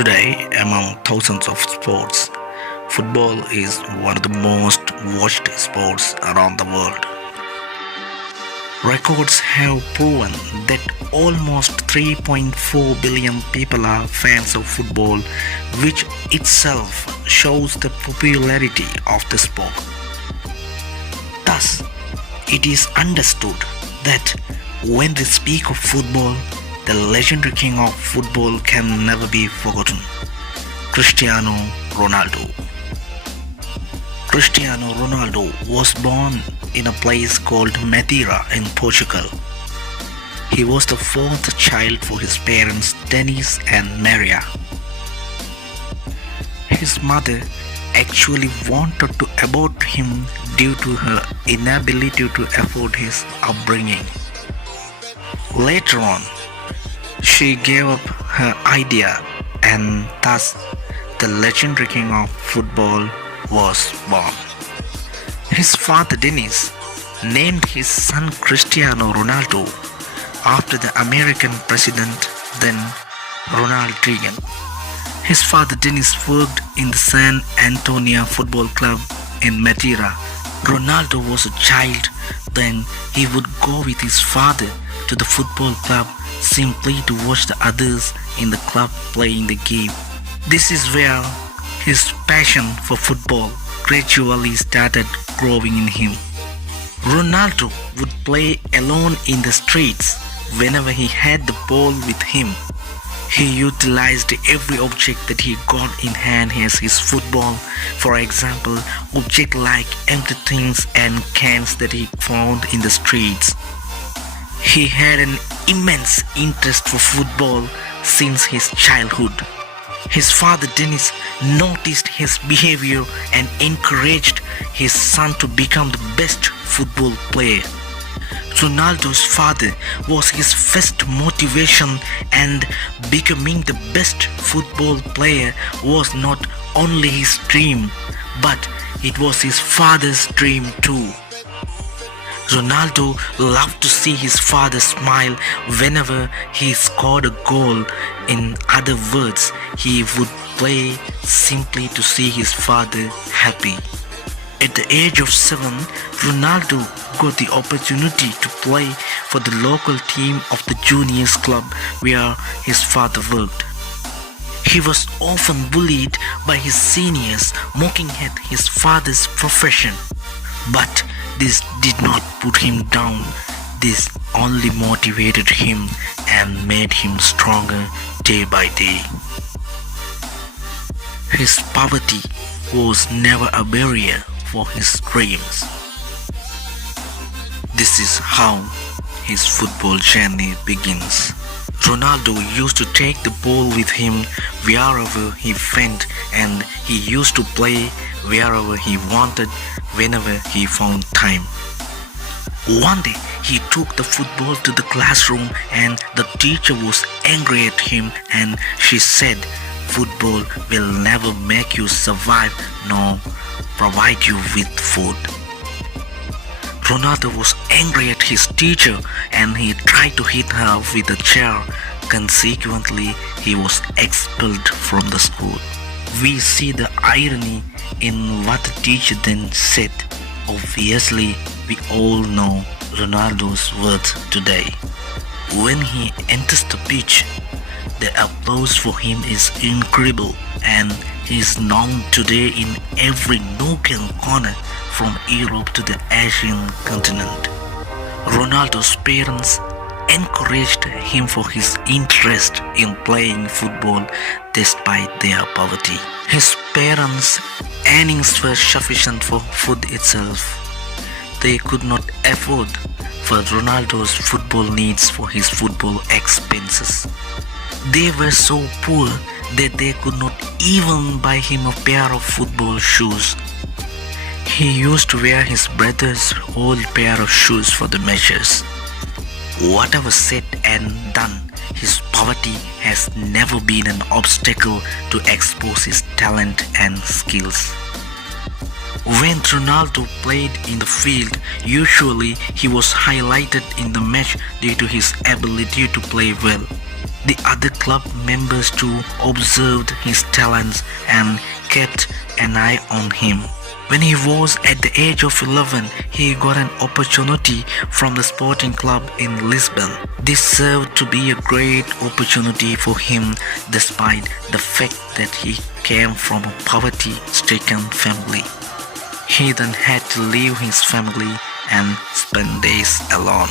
Today, among thousands of sports, football is one of the most watched sports around the world. Records have proven that almost 3.4 billion people are fans of football, which itself shows the popularity of the sport. Thus, it is understood that when we speak of football, the legendary king of football can never be forgotten, Cristiano Ronaldo. Cristiano Ronaldo was born in a place called Madeira in Portugal. He was the fourth child for his parents Dennis and Maria. His mother actually wanted to abort him due to her inability to afford his upbringing. Later on, she gave up her idea, and thus the legendary king of football was born. His father Dennis named his son Cristiano Ronaldo after the American president then Ronald Reagan. His father Dennis worked in the San Antonio Football Club in Madeira. Ronaldo was a child, then he would go with his father to the football club simply to watch the others in the club playing the game. This is where his passion for football gradually started growing in him. Ronaldo would play alone in the streets whenever he had the ball with him. He utilized every object that he got in hand as his football. For example, objects like empty things and cans that he found in the streets. He had an immense interest for football since his childhood. His father Dennis noticed his behavior and encouraged his son to become the best football player. Ronaldo's father was his first motivation, and becoming the best football player was not only his dream, but it was his father's dream too. Ronaldo loved to see his father smile whenever he scored a goal. In other words, he would play simply to see his father happy. At the age of 7, Ronaldo got the opportunity to play for the local team of the juniors club where his father worked. He was often bullied by his seniors, mocking at his father's profession. But this did not put him down. This only motivated him and made him stronger day by day. His poverty was never a barrier for his dreams. This is how his football journey begins. Ronaldo used to take the ball with him wherever he went, and he used to play wherever he wanted, whenever he found time. One day, he took the football to the classroom and the teacher was angry at him, and she said, "Football will never make you survive nor provide you with food." Ronaldo was angry at his teacher and he tried to hit her with a chair. Consequently, he was expelled from the school. We see the irony in what the teacher then said. Obviously, we all know Ronaldo's words today. When he enters the pitch, the applause for him is incredible, and he is known today in every nook and corner from Europe to the Asian continent. Ronaldo's parents encouraged him for his interest in playing football despite their poverty. His parents' earnings were sufficient for food itself. They could not afford for Ronaldo's football needs for his football expenses. They were so poor that they could not even buy him a pair of football shoes. He used to wear his brother's old pair of shoes for the matches. Whatever said and done, his poverty has never been an obstacle to expose his talent and skills. When Ronaldo played in the field, usually he was highlighted in the match due to his ability to play well. The other club members too observed his talents and kept an eye on him. When he was at the age of 11, he got an opportunity from the sporting club in Lisbon. This served to be a great opportunity for him despite the fact that he came from a poverty-stricken family. He then had to leave his family and spend days alone.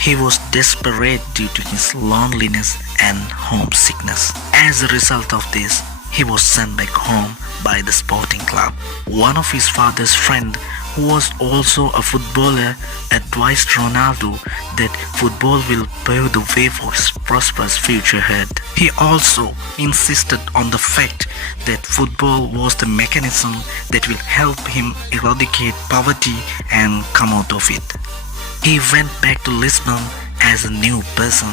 He was desperate due to his loneliness and homesickness. As a result of this, he was sent back home by the sporting club. One of his father's friend, who was also a footballer, advised Ronaldo that football will pave the way for his prosperous future ahead. He also insisted on the fact that football was the mechanism that will help him eradicate poverty and come out of it. He went back to Lisbon as a new person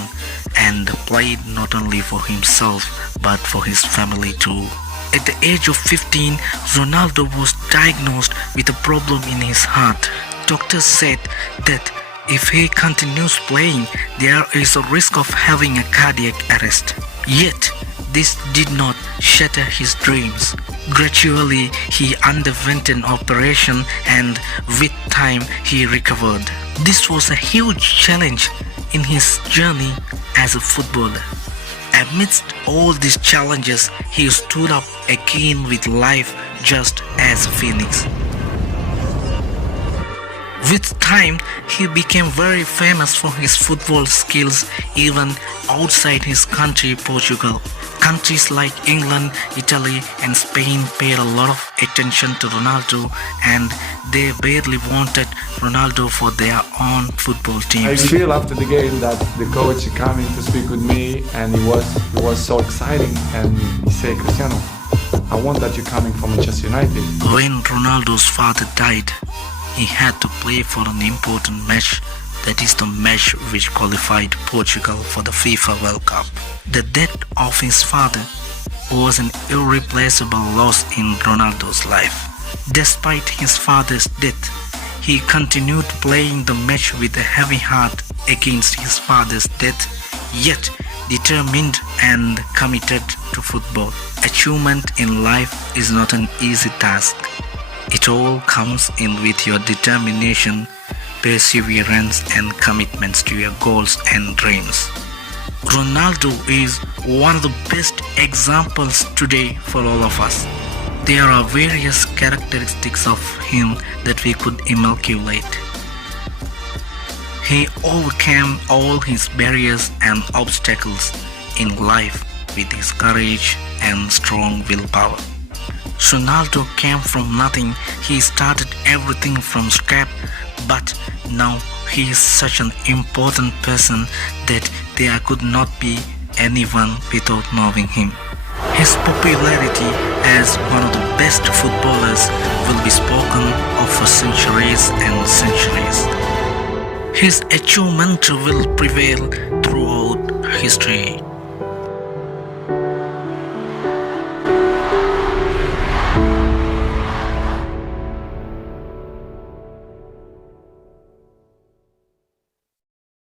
and played not only for himself but for his family too. At the age of 15, Ronaldo was diagnosed with a problem in his heart. Doctors said that if he continues playing, there is a risk of having a cardiac arrest. Yet, this did not shatter his dreams. Gradually, he underwent an operation and with time he recovered. This was a huge challenge in his journey as a footballer. Amidst all these challenges, he stood up again with life just as a phoenix. With time, he became very famous for his football skills even outside his country, Portugal. Countries like England, Italy and Spain paid a lot of attention to Ronaldo and they barely wanted Ronaldo for their own football teams. I feel after the game that the coach coming to speak with me and it was so exciting and he said, Cristiano, I want that you're coming from Manchester United. When Ronaldo's father died, he had to play for an important match, that is the match which qualified Portugal for the FIFA World Cup. The death of his father was an irreplaceable loss in Ronaldo's life. Despite his father's death, he continued playing the match with a heavy heart against his father's death, yet determined and committed to football. Achievement in life is not an easy task. It all comes in with your determination, perseverance and commitments to your goals and dreams. Ronaldo is one of the best examples today for all of us. There are various characteristics of him that we could immaculate. He overcame all his barriers and obstacles in life with his courage and strong willpower. Ronaldo came from nothing. He started everything from scratch, but now he is such an important person that there could not be anyone without knowing him. His popularity as one of the best footballers will be spoken of for centuries and centuries. His achievement will prevail throughout history.